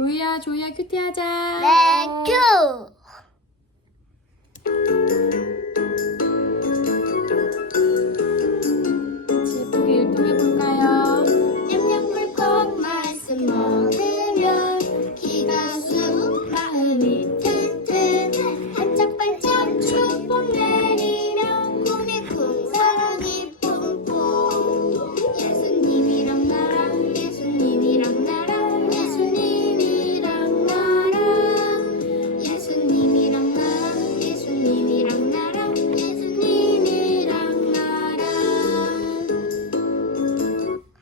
조이야, 조이야, 큐티 하자. 네, 큐.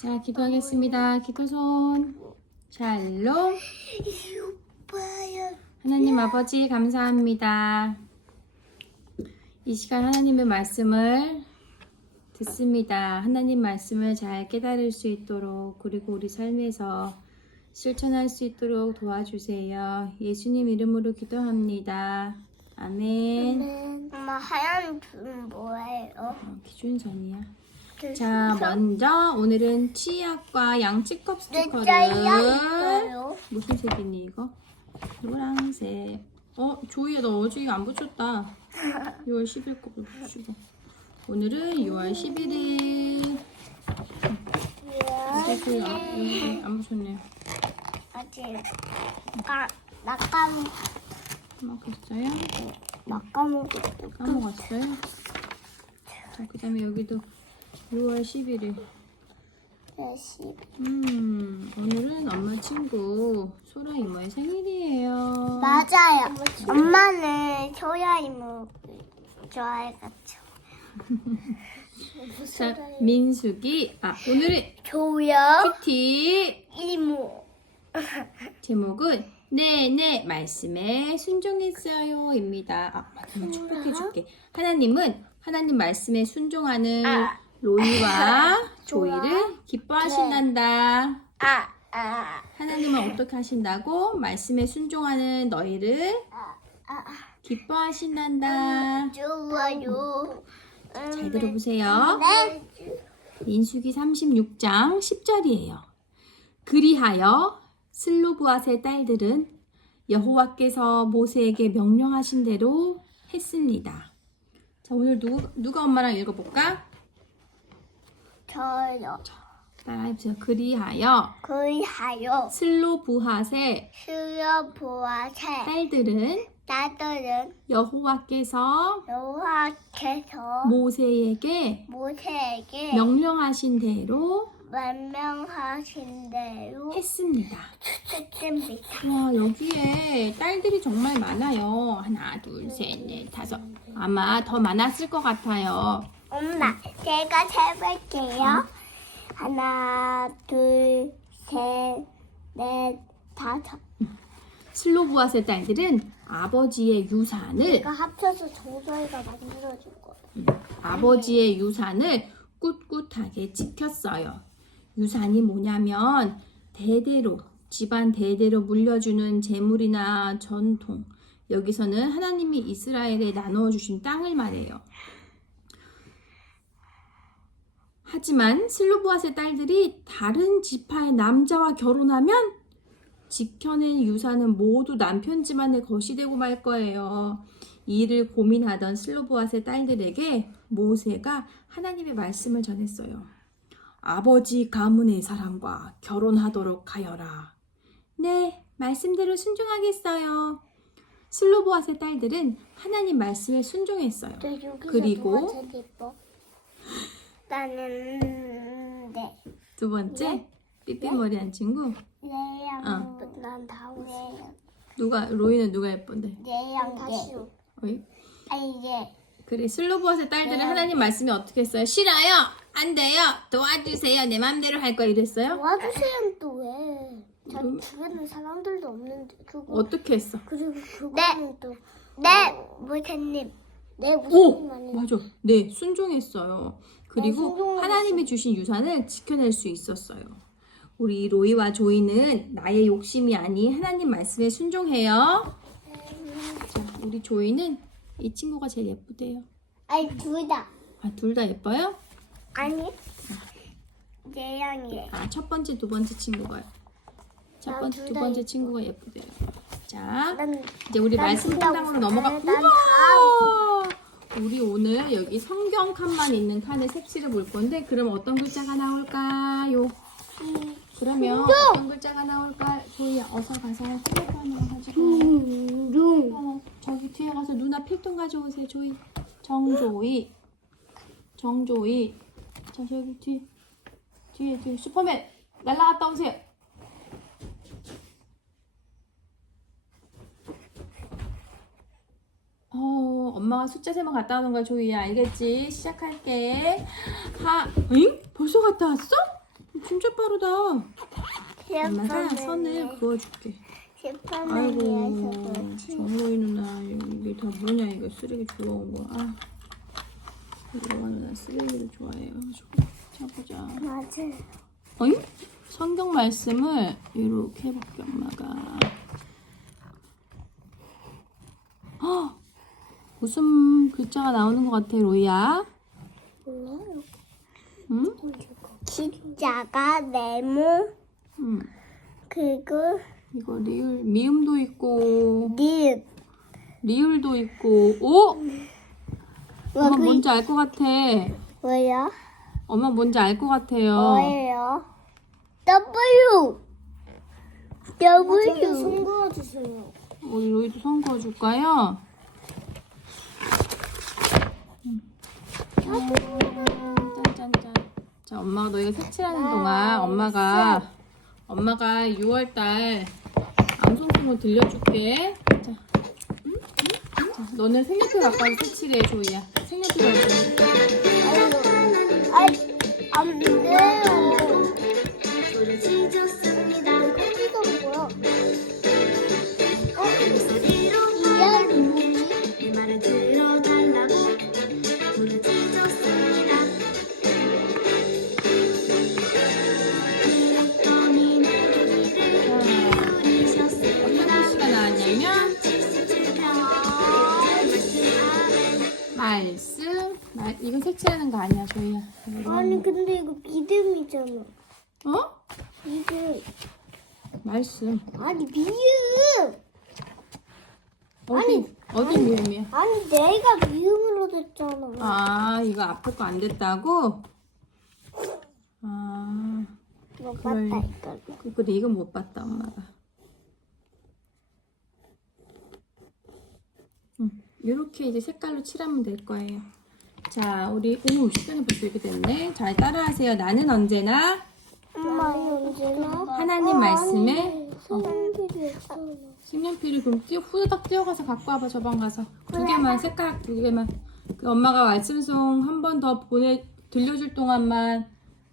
자, 기도하겠습니다. 기도손. 샬롬. 하나님 아버지, 감사합니다. 이 시간 하나님의 말씀을 듣습니다. 하나님 말씀을 잘 깨달을 수 있도록, 그리고 우리 삶에서 실천할 수 있도록 도와주세요. 예수님 이름으로 기도합니다. 아멘. 엄마 하얀 불은 뭐예요? 어, 기준선이야. 자, 먼저 오늘은 치약과 양치컵 스티커를 있어요. 무슨 색이니 이거? 노란색. 어, 조이야 너 어제 안 붙였다. 6월 10일 거 붙이고. 오늘은 6월 11일. 어제 안, 안 붙였네. 아직 까 낙감 까먹었어요? 낙감먹었어. 까먹었어요? 자, 그 다음에 여기도 6월 11일. 다시 음, 오늘은 엄마 친구 소라 이모의 생일이에요. 맞아요. 엄마는 소야 이모 좋아해가지고. 자, 민숙이. 아, 오늘의 조야 큐티 이모. 제목은 네네 말씀에 순종했어요입니다. 아, 마지막 축복해줄게. 하나님은 하나님 말씀에 순종하는 아. 로이와. 조이를 기뻐하신단다. 아 아. 하나님은 어떻게 하신다고? 말씀에 순종하는 너희를 아, 아, 기뻐하신단다. 좋아요. 잘 들어보세요. 네. 민수기 36장 10절이에요. 그리하여 슬로브앗의 딸들은 여호와께서 모세에게 명령하신 대로 했습니다. 자, 오늘 누구, 누가 엄마랑 읽어볼까? 저요. 따라해보세요. 그리하여 그리하여 슬로브앗의 수여 보아새 딸들은 나들은 여호와께서 여호와께서 모세에게 모세에게 명령하신 대로 명령하신 대로 했습니다. 했습니다. 와 여기에 딸들이 정말 많아요. 하나, 둘, 셋, 넷, 다섯. 아마 더 많았을 것 같아요. 엄마, 제가 세볼게요. 하나, 둘, 셋, 넷, 다섯. 슬로브앗의 딸들은 아버지의 유산을 이거 합쳐서 정서이가 만들어줄 거예요. 아버지의 유산을 꿋꿋하게 지켰어요. 유산이 뭐냐면 대대로 집안 대대로 물려주는 재물이나 전통. 여기서는 하나님이 이스라엘에 나누어 주신 땅을 말해요. 하지만 슬로브앗의 딸들이 다른 지파의 남자와 결혼하면 지켜낸 유산은 모두 남편 집안의 것이 되고 말 거예요. 이 일을 고민하던 슬로브앗의 딸들에게 모세가 하나님의 말씀을 전했어요. 아버지 가문의 사람과 결혼하도록 하여라. 네, 말씀대로 순종하겠어요. 슬로브앗의 딸들은 하나님 말씀에 순종했어요. 네, 그리고? 누가 제일 예뻐? 나는 네. 두 번째, 삐삐머리 한 친구. 내양 어. 난 다우네. 누가 로이는 누가 예쁜데? 내양 다시. 어이? 아니 이제 그래 슬로브앗의 딸들은 네. 하나님 말씀이 어떻게 했어요? 싫어요, 안 돼요, 도와주세요, 내 맘대로 할 거야 이랬어요? 도와주세요 또 왜? 자 음. 주변에 사람들도 없는데 그거 어떻게 했어? 그리고 그거는 또 네, 모세님. 네, 무슨 오 말이 맞아, 네 순종했어요. 그리고 순종했어. 하나님이 주신 유산을 지켜낼 수 있었어요. 우리 로이와 조이는 나의 욕심이 아닌 하나님 말씀에 순종해요. 자, 우리 조이는 이 친구가 제일 예쁘대요. 아니 둘 다. 아, 둘 다 예뻐요? 아니. 내양이. 아, 첫 번째, 두 번째 친구가요. 첫 난 번째, 둘두 다 번째 친구가 예쁘대요. 자, 난 이제 우리 난 말씀 상담으로 웃어. 넘어가. 난 우와! 우리 오늘 여기 성경 칸만 있는 칸에 색칠을 볼 건데, 그럼 어떤 글자가 나올까요? 그러면 어떤 글자가 나올까? 조이야, 어서 가서 필통 가지고. 둥. 어, 저기 뒤에 가서 누나 필통 가져오세요, 조이. 정조이. 정조이. 자, 저기 뒤. 뒤에, 뒤에. 슈퍼맨! 날라갔다 오세요. 어, 엄마가 숫자 세번 갔다 오는 거야, 조이야. 알겠지? 시작할게. 하, 응? 벌써 갔다 왔어? 진짜 빠르다. 엄마가 선을 그어줄게. 아이고, 정로이 누나, 이게 다 뭐냐, 이거 쓰레기 주워온 거. 아, 이거 누나 쓰레기를 좋아해가지고. 자, 보자. 맞아. 어이? 성경 말씀을 이렇게 해볼게, 엄마가. 무슨 글자가 나오는 것 같아, 로이야? 몰라요. 응? 기자가 네모 응. 그리고 이거 리을, 미음도 있고, 니 리을도 있고, 오! 엄마 여기 뭔지 알 것 같아. 뭐야? 엄마 뭔지 알 것 같아요. 뭐예요? W W 손 그어주세요. 우리 로이도 손 그어줄까요? 음. 짠짠짠. 자, 엄마가 너희가 색칠하는 동안 엄마가 엄마가 6월달 암송송을 들려줄게. 자? 자, 너는 색연필 갖고 와서 색칠해, 조이야. 색연필 갖고 와. 아이 안 말, 이건 색칠하는 거 아니야, 조이야. 아니 근데 이거 믿음이잖아. 어? 믿음. 말씀. 아니 미음. 어디 어디 미음이야? 아니 내가 미음으로 됐잖아. 아 이거 앞에 거안 됐다고? 아뭐 그걸- 맞다 이거. 그- 그래 이거 못 봤다 엄마가. 응 이렇게 이제 색깔로 칠하면 될 거예요. 자 우리 오 시간이 벌써 이렇게 됐네. 잘 따라하세요. 나는 언제나 엄마 언제나 하나님 말씀에 성필이 없어. 색연필을 그럼 뛰어 후다닥 뛰어가서 갖고 와봐 저방 가서 두 개만 색깔 두 개만 그 엄마가 말씀송 한 번 더 보내 들려줄 동안만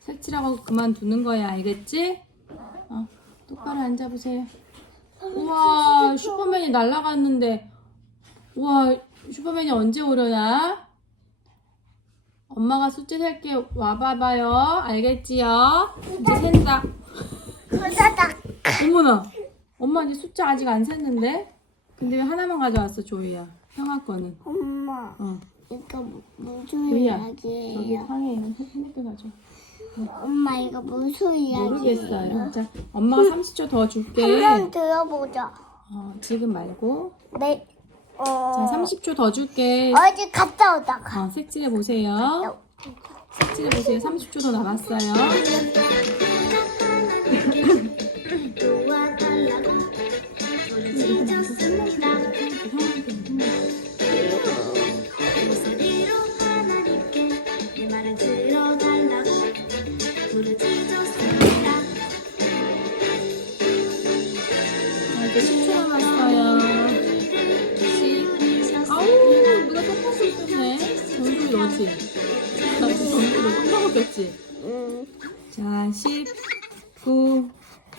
색칠하고 그만두는 거야 알겠지? 어 똑바로 앉아보세요 우와 슈퍼맨이 날아갔는데 우와 슈퍼맨이 언제 오려나? 엄마가 숫자 셀게 와봐봐요 알겠지요? 이제 센다 후다닥. 어머나 엄마 이제 숫자 아직 안 셌는데 근데 왜 하나만 가져왔어 조이야 형아 거는 엄마 어 이거 무슨 조이야 저기 이야기예요? 상에 있는 핸드폰 가져 엄마 이거 무슨 이야기예요? 모르겠어요 자 엄마가 30초 더 줄게 한번 들어보자. 어, 지금 말고 네. 어. 자 30초 더 줄게. 어디 갔다 오다가. 어, 색칠해 보세요. 색칠해 보세요. 30초 더 남았어요 너지 나 지금 너 똑바로 꼈지 응. 자, 10, 9,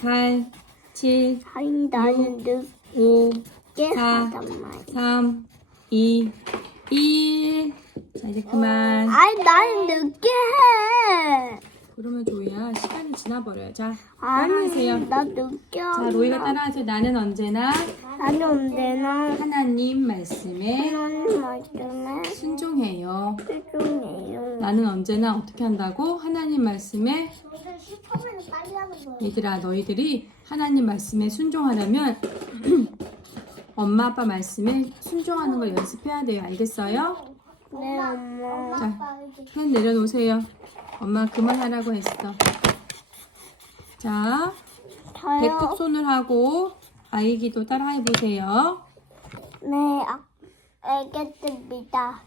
8, 7, 아니 나는 늦게 5, 사. 하단 말이야. 3, 2, 1. 자, 이제 그만. 아니 나는 늦게 해. 그러면 조이야, 시간이 지나버려요. 자, 아니 따라하세요. 나 늦게 자. 로이가 따라하세요. 나는 언제나 나는 언제나 하나님 말씀에 하나님 말씀에 순종해요. 수중해요. 나는 언제나 어떻게 한다고? 하나님 말씀에 무슨 10초만에 빨리 하는 거야. 얘들아 너희들이 하나님 말씀에 순종하려면 엄마 아빠 말씀에 순종하는 걸 연습해야 돼요. 알겠어요? 네, 엄마. 자, 펜 내려놓으세요. 엄마 그만하라고 했어. 자? 배꼽 손을 하고 아이기도 따라 해 보세요. 네, 아, 알겠습니다.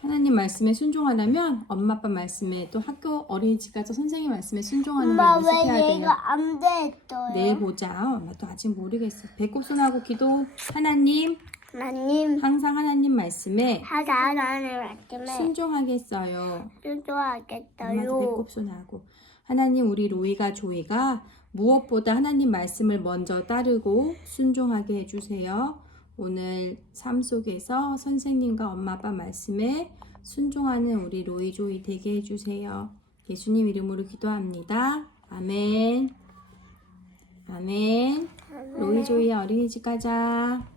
하나님 말씀에 순종하려면 엄마 아빠 말씀에 또 학교 어린이집 가서 선생님 말씀에 순종하는 걸 엄마 연습해야 왜 돼요. 얘가 안 됐어요? 내일 보자. 엄마도 아직 모르겠어. 배꼽 손하고 기도. 하나님 하나님 항상 하나님 말씀에 하자 하나님 말씀에 순종하겠어요. 엄마도 수고하겠어요. 배꼽 손하고 하나님 우리 로이가 조이가 무엇보다 하나님 말씀을 먼저 따르고 순종하게 해주세요. 오늘 삶 속에서 선생님과 엄마 아빠 말씀에 순종하는 우리 로이 조이 되게 해주세요. 예수님 이름으로 기도합니다. 아멘. 아멘. 로이 조이의 어린이집 가자.